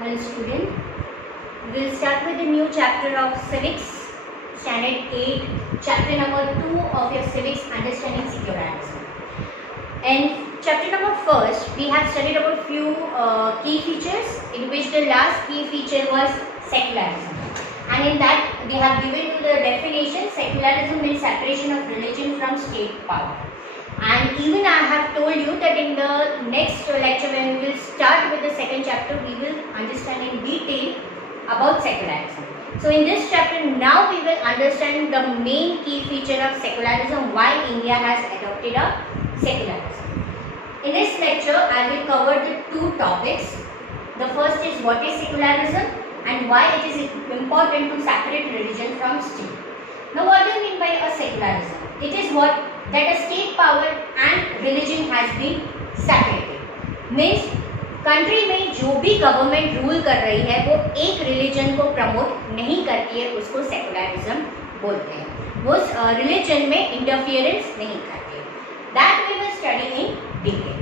Hello student, we will start with a new chapter of civics, standard 8, chapter number 2 of your civics, understanding secularism. And chapter number 1, we have studied about few key features, in which the last key feature was secularism. And in that we have given you the definition. Secularism means separation of religion from state power. And even I have told you that in the next lecture, when we will start with the second chapter, we will understand in detail about secularism. So in this chapter now we will understand the main key feature of secularism, why India has adopted a secularism. In this lecture I will cover the two topics. The first is what is secularism and why it is important to separate religion from state. Now what do you mean by a secularism? It is what that a state power and religion has been separated. Means country में जो भी government rule कर रही है वो एक रिलीजन को प्रमोट नहीं करती है, उसको सेकुलरिज्म बोलते हैं. वो रिलीजन में इंटरफियरेंस नहीं करती है. That we will study in detail.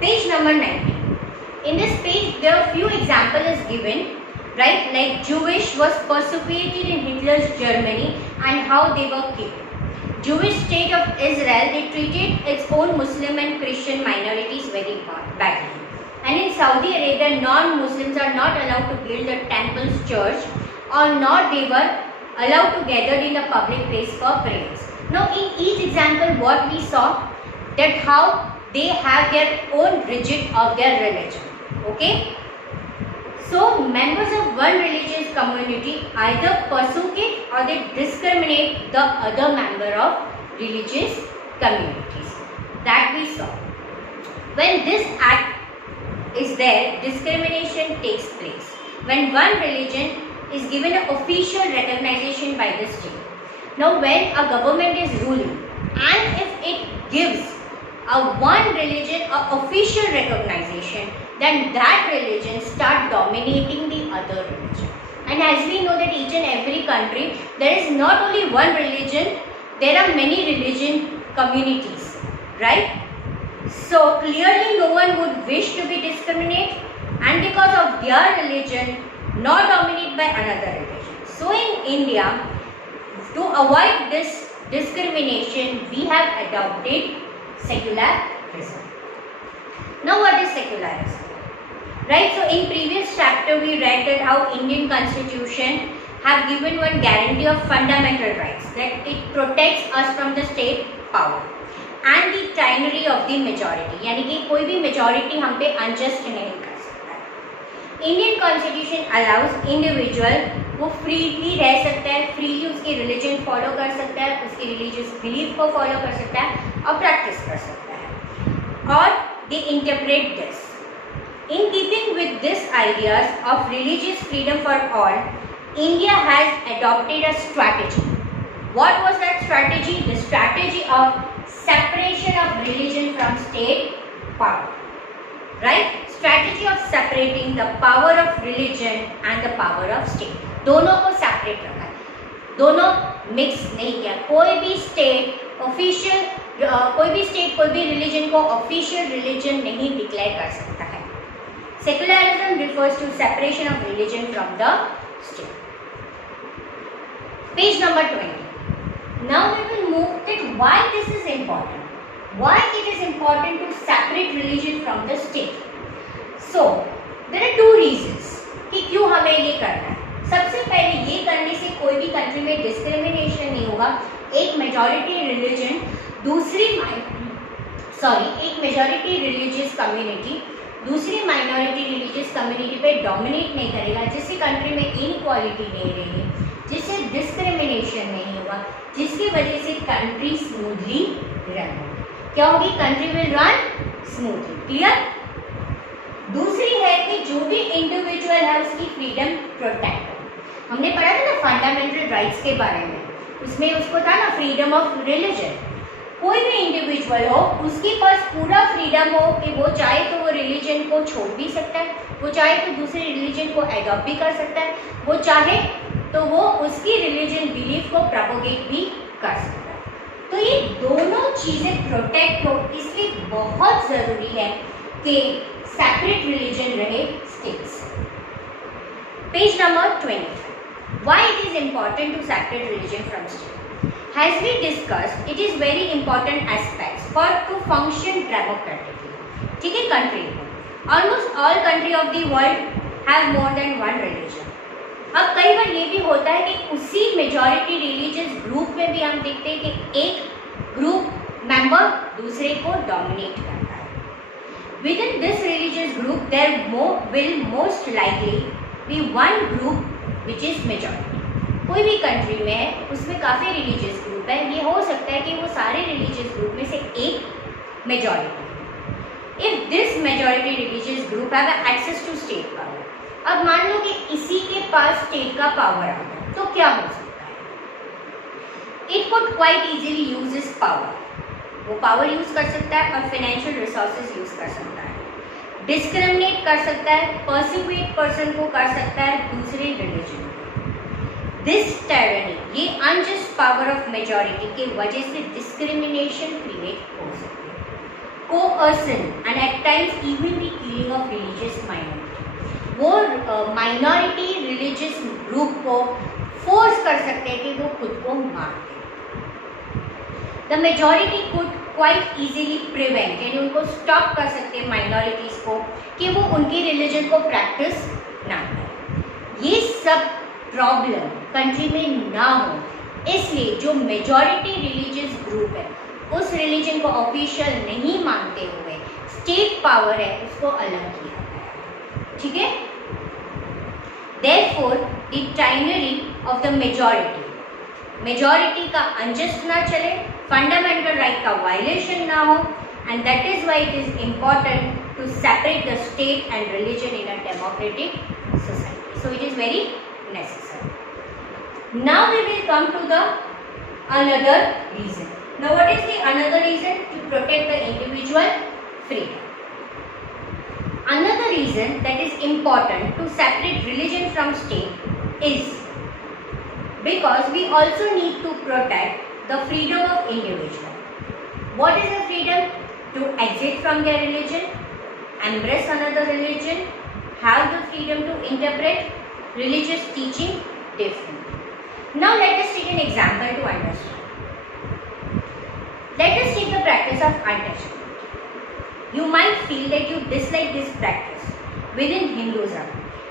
Page number 19. In this page there are few example is given, right? Like Jewish was persecuted in Hitler's Germany and how they were killed. Jewish state of Israel, they treated its own Muslim and Christian minorities very badly. And in Saudi Arabia, non-Muslims are not allowed to build the temples, church, or not they were allowed to gather in the public place for prayers. Now, in each example, what we saw that how they have their own rigid of their religion. Okay. So, members of one religious community either persecute or they discriminate the other member of religious communities. That we saw. When this act is there, discrimination takes place. When one religion is given an official recognition by the state. Now, when a government is ruling and if it gives a one religion an official recognition, then that religion start dominating the other religion. And as we know that each and every country, there is not only one religion, there are many religion communities, right? So clearly no one would wish to be discriminated and because of their religion not dominated by another religion. So in India, to avoid this discrimination, we have adopted secularism. Now what is secularism? Right, so in previous chapter we read that how Indian constitution have given one guarantee of fundamental rights, that it protects us from the state power and the tyranny of the majority, यानी कि कोई भी majority हम पे unjust नहीं कर सकता है. Indian constitution allows individual वो freely रह सकता है, freely उसकी religion follow कर सकता है, उसकी religious belief को follow कर सकता है और practice कर सकता है. और they interpret this. In keeping with these ideas of religious freedom for all, India has adopted a strategy. What was that strategy? The strategy of separation of religion from state power. Right? Strategy of separating the power of religion and the power of state. दोनों को separate रखा है. दोनों mix नहीं किया. कोई भी state official, कोई भी state कोई भी religion को official religion नहीं declare कर सकता है. Secularism refers to separation of religion from the state. Page number 20. Now we will move that why this is important. Why it is important to separate religion from the state. So, there are two reasons कि क्यों हमें ये करना है. सबसे पहले ये करने से कोई भी कंट्री में डिस्क्रिमिनेशन नहीं होगा. एक मेजॉरिटी रिलीजन एक मेजॉरिटी रिलीजियस कम्युनिटी दूसरी माइनॉरिटी रिलीजियस कम्युनिटी पे डोमिनेट नहीं करेगा, जिससे कंट्री में इनइक्वालिटी नहीं रहेगी, जिससे डिस्क्रिमिनेशन नहीं होगा, जिसकी वजह से कंट्री स्मूथली रन होगी. क्या होगी? Country will run smoothly. Clear? दूसरी है कि जो भी इंडिविजुअल है उसकी फ्रीडम प्रोटेक्ट हो. हमने पढ़ा था ना फंडामेंटल राइट्स के बारे में, उसमें उसको था ना फ्रीडम ऑफ रिलीजन. कोई भी इंडिविजुअल हो उसके पास पूरा फ्रीडम हो कि वो चाहे तो वो रिलीजन को छोड़ भी सकता है, वो चाहे तो दूसरे रिलीजन को एडॉप्ट भी कर सकता है, वो चाहे तो वो उसकी रिलीजन बिलीफ को प्रोपोगेट भी कर सकता है. तो ये दोनों चीज़ें प्रोटेक्ट हो, इसलिए बहुत ज़रूरी है कि सेपरेट रिलीजन रहे states. Page number 25. Why it is important to separate religion from state? As we discussed, it is very important aspects for to function democratically. ठीक है, country में almost all country of the world have more than one religion. अब कई बार ये भी होता है कि उसी मेजॉरिटी रिलीजियस ग्रुप में भी हम देखते हैं कि एक ग्रुप मेंबर दूसरे को डोमिनेट करता है. Within this religious group there will most likely be one group which is majority. कोई भी कंट्री में है उसमें काफ़ी रिलीजियस ग्रुप है, ये हो सकता है कि वो सारे रिलीजियस ग्रुप में से एक majority. If this majority religious group have access to state power, अब मान लो कि इसी के पास स्टेट का पावर आ गया, तो क्या हो सकता है? It could quite easily use this power. वो पावर यूज कर सकता है और फाइनेंशियल रिसोर्सेज यूज कर सकता है, डिस्क्रिमिनेट कर सकता है, पर्सिक्यूट पर्सन को कर सकता है दूसरे रिलीजन. दिस टायरनी, ये अनजस्ट पावर ऑफ मेजॉरिटी के वजह से डिस्क्रिमिनेशन क्रिएट हो सकती है, coercion and at times even the killing of religious minority. वो माइनॉरिटी रिलीजियस ग्रुप को फोर्स कर सकते हैं कि वो खुद को मार दें. The majority could quite easily prevent, यानी उनको स्टॉप कर सकते हैं माइनॉरिटीज़ को कि वो उनकी रिलीजन को प्रैक्टिस ना करें. ये सब प्रॉब्लम कंट्री में ना हो, इसलिए जो मेजॉरिटी रिलीजियस ग्रुप है उस रिलीजन को ऑफिशियल नहीं मानते हुए स्टेट पावर है उसको अलग किया गया. ठीक है. Therefore, the tyranny of the majority का अनजस्ट ना चले, फंडामेंटल राइट का वायलेशन ना हो, and that is why it is important to separate the state and religion in a democratic society. So it is very necessary. Now we will come to the another reason. Now what is the another reason? To protect the individual freedom. Another reason that is important to separate religion from state is because we also need to protect the freedom of individual. What is the freedom? To exit from their religion, embrace another religion, have the freedom to interpret religious teaching differently. Now let us take an example to understand. Let us take the practice of untouchability. You might feel that you dislike this practice within Hinduism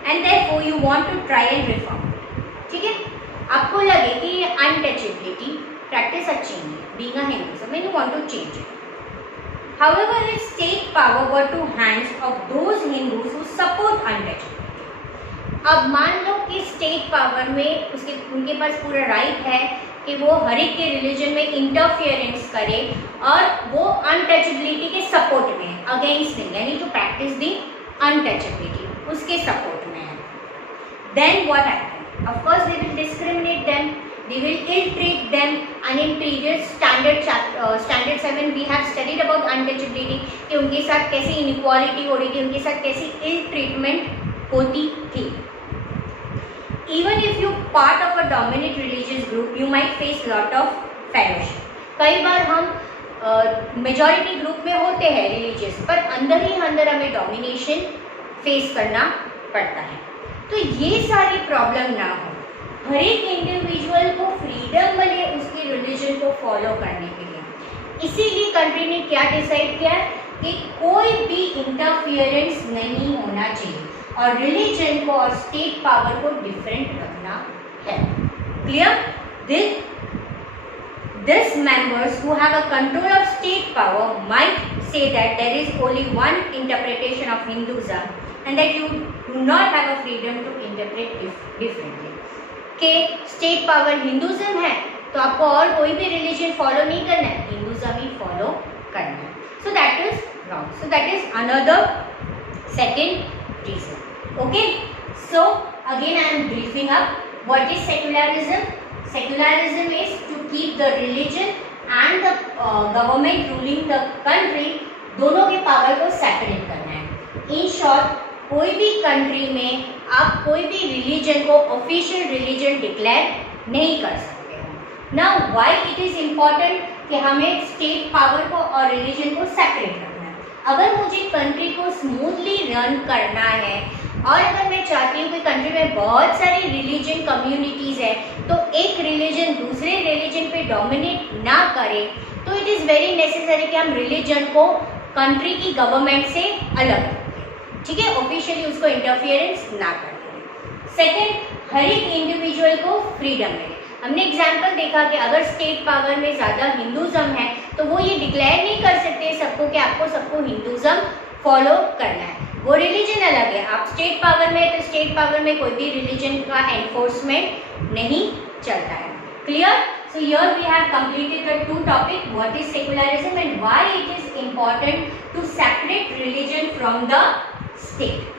and therefore you want to try and reform it. ठीक है, आपको लगे कि ये untouchability practice अच्छी नहीं है being a Hinduism and you want to change it. However, if state power were to hands of those Hindus who support untouchability, अब मान लो कि स्टेट पावर में उनके पास पूरा राइट है कि वो हर एक के रिलीजन में इंटरफियरेंस करे और वो अनटचेबिलिटी के सपोर्ट में है, अगेंस्ट नहीं, यानी टू प्रैक्टिस दी अनटचेबिलिटी उसके सपोर्ट में है. Then what happen? Of course they will discriminate them, they will ill treat them. And in previous standard 7 we have studied about untouchability कि उनके साथ कैसी इनइक्वालिटी हो रही थी, उनके साथ कैसी इल ट्रीटमेंट होती थी. Even if you part of a dominant religious group, you might face lot of fellowship. कई बार हम मेजॉरिटी ग्रुप में होते हैं रिलीजियस, पर अंदर ही अंदर हमें डोमिनेशन फेस करना पड़ता है. तो ये सारी प्रॉब्लम ना हो, हर एक इंडिविजुअल को फ्रीडम मिले उसकी रिलीजन को फॉलो करने के लिए. इसीलिए कंट्री ने क्या डिसाइड किया कि कोई भी इंटरफियरेंस नहीं होना चाहिए और रिलीजन को और स्टेट पावर को डिफरेंट रखना है. Clear? This members who have a control of state power might say that there is only one interpretation of Hinduism and that you do not have a freedom to interpret differently. कि state power Hinduism है तो आपको और कोई भी religion follow नहीं करना है, हिंदुज़म ही फॉलो करना है. So that is wrong. So that is another second reason. Okay, so again I am briefing up. What is secularism? Secularism is to keep the religion and the government ruling the country, दोनों के पावर को सेपरेट करना है. In short, कोई भी कंट्री में आप कोई भी रिलीजन को ऑफिशियल रिलीजन डिक्लेयर नहीं कर सकते हो. Now why it is important कि हमें स्टेट पावर को और रिलीजन को सेपरेट करना है. अगर मुझे कंट्री को स्मूथली रन करना है और अगर मैं चाहती हूँ कि कंट्री में बहुत सारी रिलीजन कम्युनिटीज है तो एक रिलीजन दूसरे रिलीजन पे डोमिनेट ना करे, तो इट इज़ वेरी नेसेसरी कि हम रिलीजन को कंट्री की गवर्नमेंट से अलग रखें, ठीक है, ऑफिशियली उसको इंटरफियरेंस ना करें। सेकेंड, हर एक इंडिविजुअल को फ्रीडम मिले। हमने एग्जाम्पल देखा कि अगर स्टेट पावर में ज़्यादा हिंदुज़म है तो वो ये डिक्लेयर नहीं कर सकते सबको कि आपको सबको हिंदुज़म फॉलो करना है, वो रिलीजन अलग है। आप स्टेट पावर में है तो स्टेट पावर में कोई भी रिलीजन का एनफोर्समेंट नहीं चलता है। Clear? So here we have completed the two topic, what is secularism and why it is important to separate religion from the state.